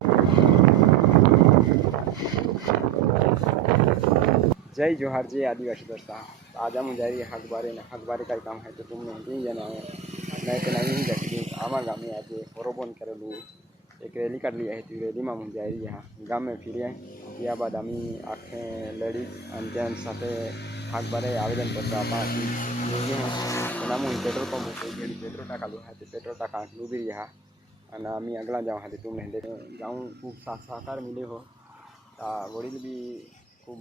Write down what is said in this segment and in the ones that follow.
जय जोहार जय आदिवासी दोस्ता। आज हम जा रही है हकबारे ने हकबारे का काम है तो तुमने नहीं जाना है नहीं तो नहीं जाती आमा गाँव में आज होरोबन करेलू एक रैली कर लिया है तो रैली में मुझे जा रही है गाँव में फिर या बाद आमी आखे लेडीज एंड जेंट्स साथे हकबारे आवेदन पत्र आपा पेट्रोल पंप पेट्रोल टाका लो है पेट्रोल टाका लूबी रहा અને અમે આગળ જવા હતી तुमने गाँव खूब सहकार मिले हो वडील भी खूब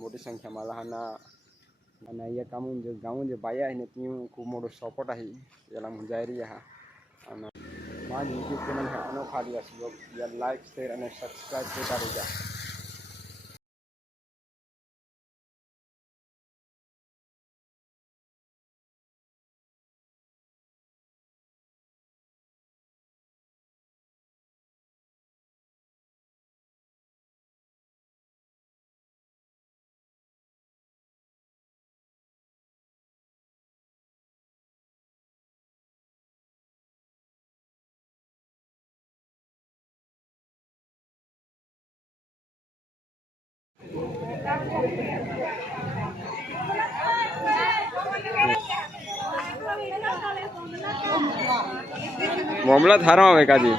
मोटी संख्या में लहाना અને અહીંયા કામું જે ગાઉં જે બાયા आहे ને ती खूब मोठो सपोर्ट आहे याला जाय रही आहे અને माझी यूट्यूब चॅनल है अनोखा आदिवासी लोग या लाइक शेयर અને सब्सक्राइब करता रहिए। मामला थारा है काजी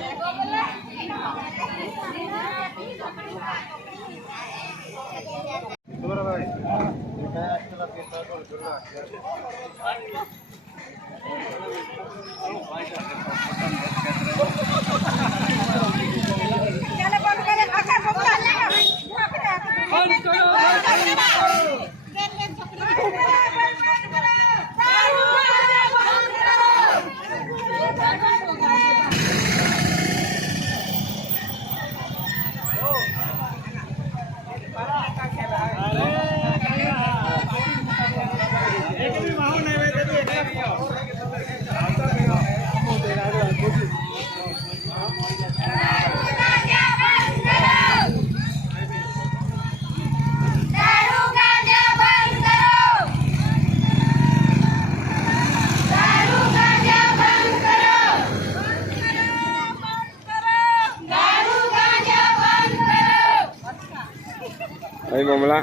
भाई मामला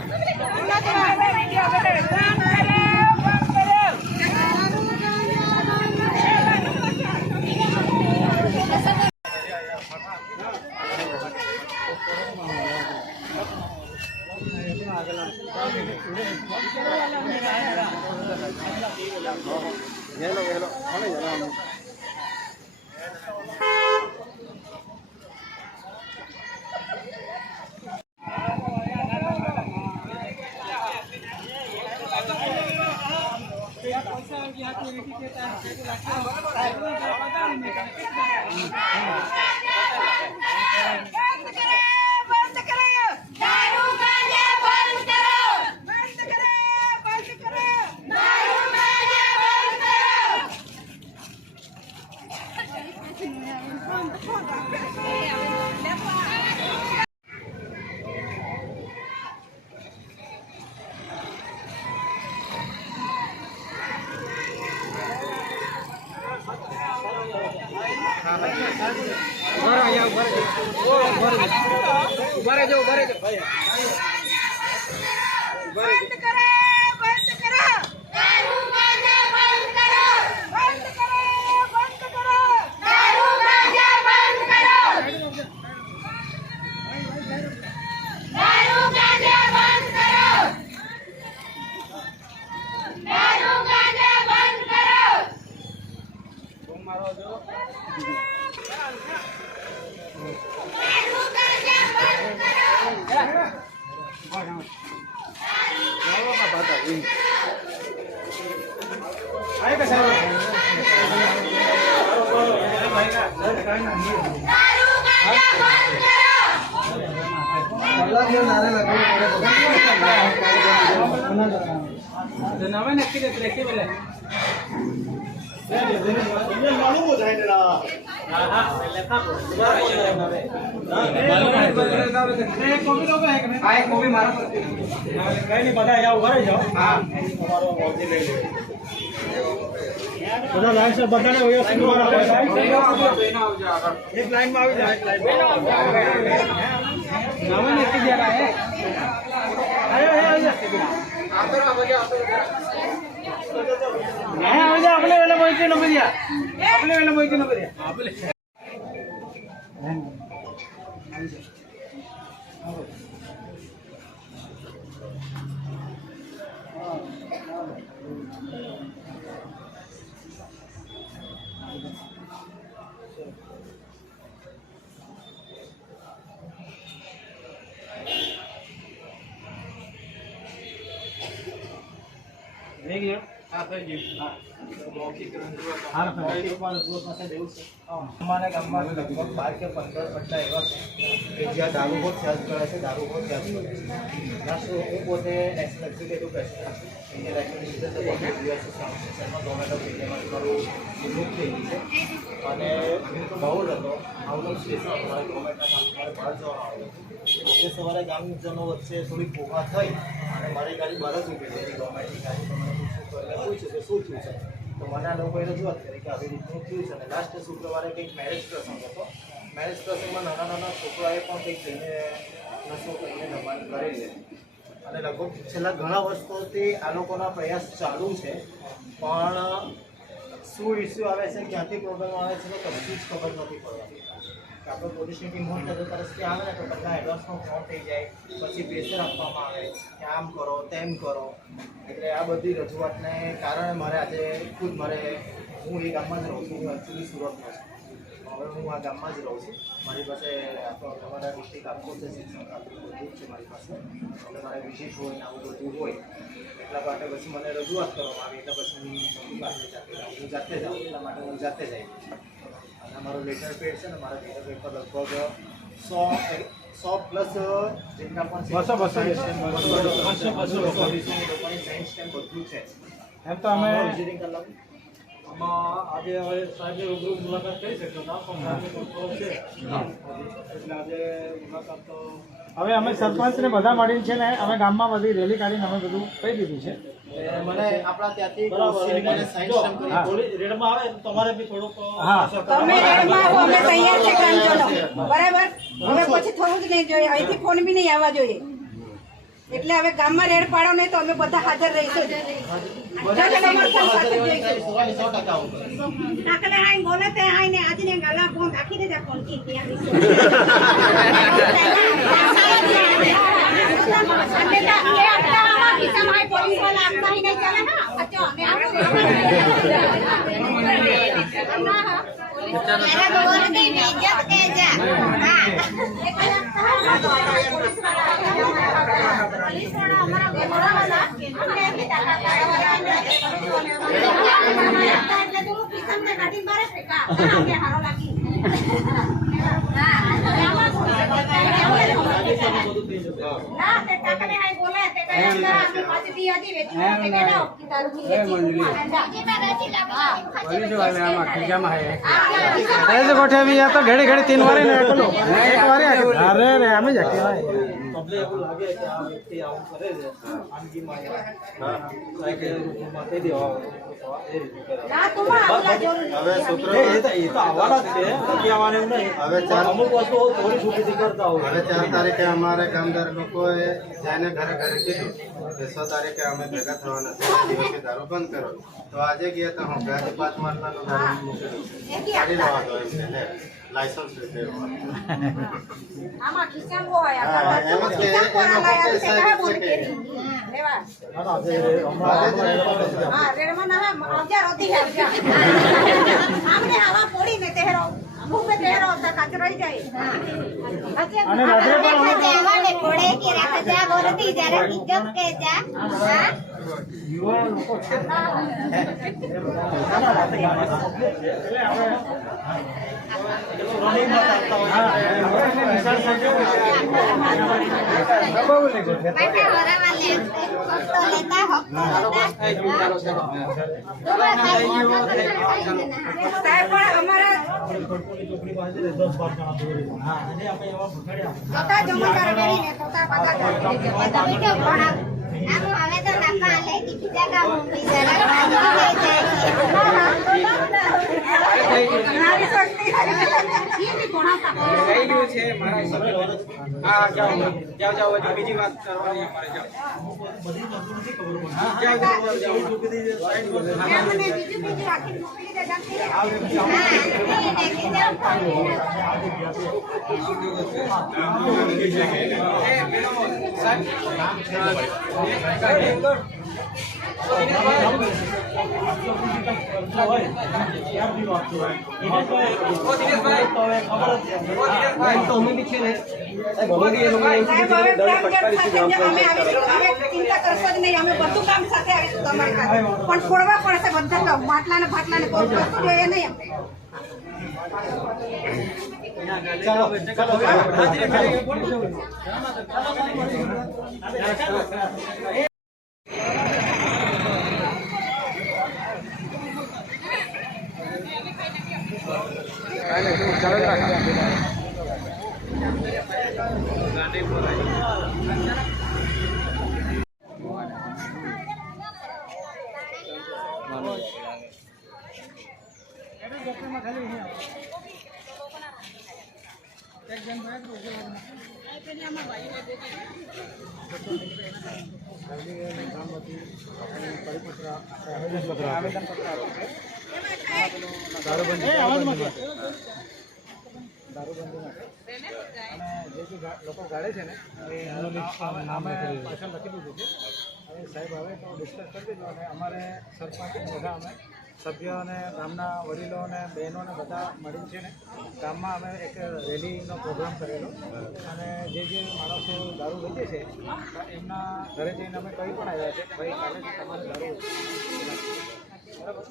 कहीं नहीं पता जाओ घर जाओ। हाँ બધા લાઈન સે બધાને હોય છે એક લાઈન માં આવી જાય નામે નથી જરા હે આયો આપણે વેલા બોલતી ન બરિયા આપણે વેલા બોલતી ન બરિયા આપણે થઈ ગયો હા થઈ ગયું હા અમારા ગામમાં લગભગ 12 કે 15 પટ્ટા એવા છે કે જ્યાં દારૂ બહુ ચાર્જ કરે છે દારૂ બહુ ચાર્જ કરે છે હું પોતે એક્ઝિક્યુટિવ પ્રેસિડેન્ટ ઇન્ડિયન એસોસિએશનમાં ઝોમેટો ફિલ્ડમાં મારું નિમણૂક થઈ ગઈ છે અને બહુ જ હતો આઉટ સ્ટેશન અમારે ઝોમેટોના કામ બહાર જવાનું આજે સવારે ગામજનો વચ્ચે થોડી પોગા થઈ અને મારી ગાડી બહાર જ ઊભી હતી ઝોમેટોની ગાડી શું થયું છે તો મને આ લોકોએ રજૂઆત કરી કે આવી રીતનું થયું છે અને લાસ્ટ શુક્રવારે કંઈક મેરેજ પ્રસંગ હતો મેરેજ પ્રસંગમાં નાના નાના છોકરાએ પણ કંઈક જઈને નશો કરીને ધમાલ કરેલી અને લગભગ છેલ્લા ઘણા વર્ષોથી આ લોકોના પ્રયાસ ચાલુ છે પણ શું ઇસ્યુ આવે છે ક્યાંથી પ્રોબ્લેમ આવે છે તો કશું જ ખબર નથી પડતી આપણે પોલીસની ટીમ હોય તો તરફથી આવે ને તો બધા એડવાન્સનો ફોન થઈ જાય પછી પ્રેશર આપવામાં આવે કે આમ કરો તેમ કરો એટલે આ બધી રજૂઆતને કારણે મારે આજે ખુદ હું એ ગામમાં જ રહું છું હું એકચ્યુઅલી સુરતમાં છું હવે હું આ ગામમાં જ રહું છું મારી પાસે અમારા ડિસ્ટ્રિક્ટ આખો છે શિક્ષણ આખું બધું જ છે મારી પાસે એટલે મારે વિશેષ હોય ને આવું બધું હોય એટલા માટે પછી મને રજૂઆત કરવામાં આવી એટલે પછી હું જાતે જાઉં એટલા માટે હું જાતે જઈ અને અમારો લેટર પેડ છે ને મારા લેટર પેડ પર લગભગ 100 પ્લસ જેટલા પણ લોકોની સાઇન સ્ટેમ્પ બધું છે એમ તો અમે વિઝિટિંગ કલાક આમાં આજે હવે સાહેબે રૂબરૂ મુલાકાત કરી શકતો હતા પણ છે એટલે આજે મુલાકાત તો હવે અમે સરપંચને બધા મળીને છે ને અમે ગામમાં બધી રેલી કાઢીને અમે બધું કહી દીધું છે મને આપણા ત્યાંથી રેડમાં આવે તમારે બી થોડુંક તમે રેડમાં આવો અમે તૈયાર છે ગ્રામજનો બરાબર હવે પછી થોડું જ નહીં જોઈએ અહીંથી ફોન બી નહીં આવવા જોઈએ એટલે હવે ગામમાં રેડ પાડો નહીં તો અમે બધા હાજર રહીશું બોલે તે આઈને આજને ગાલા ફોન રાખી દેજા ફોન કી ગોઠવી તો ઘડી ઘડી 3 વાર ને એકલો એક વાર અરે રે અમે જ તમને એવું લાગે કે આ વ્યક્તિ આવું કરે છે આનગીમાં માથે દેવા હવે સૂત્રો એ તો આવવાના જ છે કે આવવાને નહીં હવે અમુક વસ્તુ થોડી છૂટી કરતા હોય હવે 4 તારીખે અમારે ગામદાર લોકોએ જઈને ઘરે કીધું કે 6 તારીખે અમે ભેગા થવાના છે દિવસે દારૂ બંધ કરો તો આજે ગયા તો હું આજે 5 માર્ચના દારૂ મૂકેલું છે કાઢી લેવા દો એટલે લાયસન્સ રીતે આમાં ખિસ્સામાં હોય આ રેડમાં ના આવજા રોતી આપણે આવા પોડીને તેહરો મુખ पे तेरो काच रही जाए અને રાત્રે પણ देवाले कोड़े की रात जा गोरती जरा इज्जत के जा યુવા લોકો છે થઈ ગયું છે મારા હિસાબે. હા જાઓ જાઓ જાઓ, હજી બીજી વાત કરવાની અમારે. જાઓ બધી વસ્તુ નથી ખબર પડતી. જાઓ જાઓ જાઓ. ચિંતા કરશો જ નહીં, અમે બધું કામ સાથે આવીશું તમારી પાસે. પણ છોડવા પડશે બધા માટલા ને ફાટલા ને કોઈ વસ્તુ જોઈએ નહીં અમને. કાંઈ નહીં, ચાલુ જ રાખો. લોકો ગાળે છે ને એનું નામ પાછળ લખી દીધું છે. હવે સાહેબ હવે તો ડિસ્કસ કરી દીધું અને અમારે સરપંચ બધા અમે સભ્યો અને ગામના વડીલો અને બહેનોને બધા મળી છે ને ગામમાં અમે એક રેલીનો પ્રોગ્રામ કરેલો અને જે માણસો દારૂ વેચે છે એમના ઘરે જઈને અમે કહી પણ આવ્યા છે કે ભાઈ કાલેથી તમારે દારૂ બરાબર.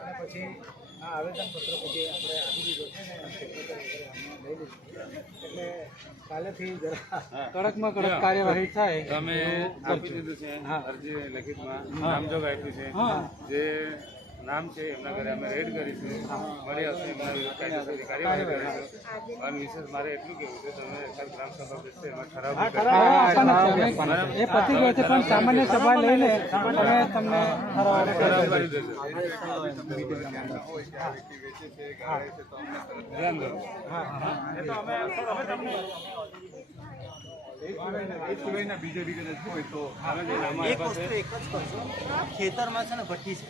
અને પછી આ આવેદનપત્ર પછી આપણે આપી દીધો છે ને સેક્રેટરી વગેરે અમે લઈ લીધું એટલે કાલેથી જરા કડકમાં કડક કાર્યવાહી થાય. અમે આપી દીધું છે અરજી લેખિતમાં નામજોગ આપ્યું છે. જે નામ છે એમના ઘરે અમે રેડ કરીશું, મળી આવશે એમના વિરુદ્ધ કાયદેસરની કાર્યવાહી કરીશું. અને વિશેષ મારે એટલું કહેવું છે તમે એક ગ્રામ સભા બેસશે એમાં ઠરાવ એ પતી ગયો છે પણ સામાન્ય સભા લઈને અમે તમને કરી દેશે. ધ્યાન દો. એક વસ્તુ એક જ કરશો, ખેતરમાં છે ને ભઠ્ઠી છે,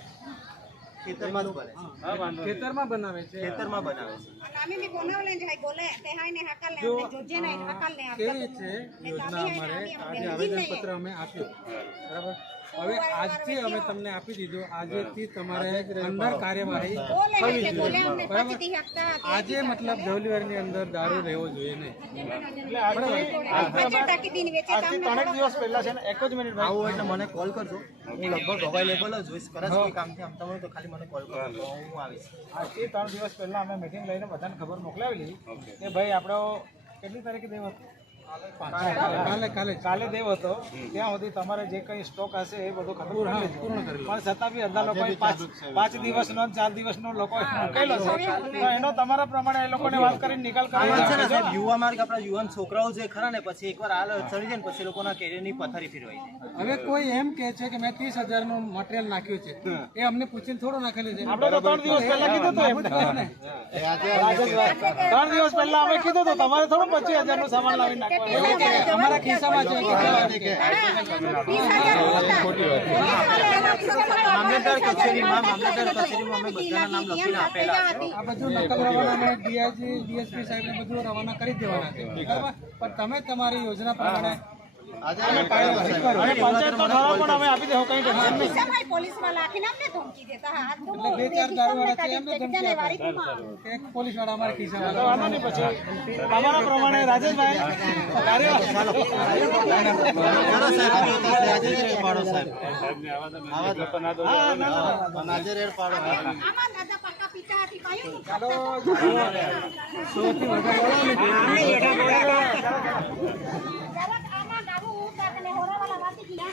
ખેતરમાં જ બને છે. ખેતરમાં બનાવે છે. ખેતરમાં બનાવે છે. आम्ही मी बोलावले जाय बोले ते हाय ने हाकल ने जोजे नाही हाकल ने કેવી છે યોજના અમારે આજે આવેદનપત્ર અમે આપ્યું બરાબર. હવે આજથી અમે તમને આપી દીધું, આજેથી તમારે અંદર કાર્યવાહી થવી જોઈએ બરાબર. આજે મતલબ જવલીવારની અંદર દારૂ રહેવો જોઈએ નહીં. टाकी दिन वेचे काम આજથી 3 દિવસ પહેલા છે ને 1 જ મિનિટ આવો એટલે મને કોલ કરજો, હું લગભગ અવેલેબલ જ હોઈશ. કદાચ કોઈ કામથી આમતા હોય તો ખાલી મને કોલ કરજો, હું આવીશ. આજથી 3 દિવસ પહેલા અમે મીટિંગ લઈને બધાને ખબર મોકલાવેલી કે ભાઈ આપણો કેટલી તારીખે દેવ હતો? કાલે દેવ હતો. ત્યાં સુધી તમારે જે કઈ સ્ટોક હશે એ બધું ખતમ પૂર્ણ કરી પણ છતાં બી અડધા લોકો 5 દિવસનો 4 દિવસનો લોકો મૂકેલો છે તો એનો તમારા પ્રમાણે એ લોકોને વાત કરીને નિકાલ છે ને કરવાનો સાહેબ, યુવા માર્ગ આપણા યુવાન છોકરાઓ જે ખરા ને પછી એકવાર હાલ ચડી જાય ને પછી લોકોના કેરિયરની પથારી ફેરવાઈ જાય. હવે કોઈ એમ કે છે કે મેં 30,000 નું મટીરિયલ નાખ્યું છે એ અમને પૂછીને થોડું નાખેલું છે. આપણે તો 3 દિવસ પહેલા કીધું હતું એમને. 3 દિવસ પહેલા અમે કીધું હતું તમારે થોડું 25,000 નું સામાન લાવી નાખવાનું. અમારા ખિસ્સામાં છે મામલતદાર કચેરીમાં અમે બધાના નામ લખીને આપેલા છે. આ બધું નકલ રવાના ડીઆઈજી ડીએસપી સાહેબને બધું રવાના કરી જ દેવાના છે બરાબર. પણ તમે તમારી યોજના પ્રમાણે આજે અને પંચાયતનો ઠરાવ પણ અમે આપી દેવો, કઈ ટેન્શન નહીં. समय पुलिस वाला आखिर हमने धमकी देता है हाथ એટલે 2-4 દારૂવાળા છે એમને ધમકી આપે. એક પોલીસ વાળા અમારા ખિસ્સામાં વાંધો નહીં. પછી તમારા પ્રમાણે રાજેશભાઈ કાર્યવાહી ચાલો સાહેબ, આજે રેડ પાડો સાહેબ. આજે રેડ પાડો. आमा दादा पक्का पीता है पायो आमा गाबू उतारने होरा वाला बात की ना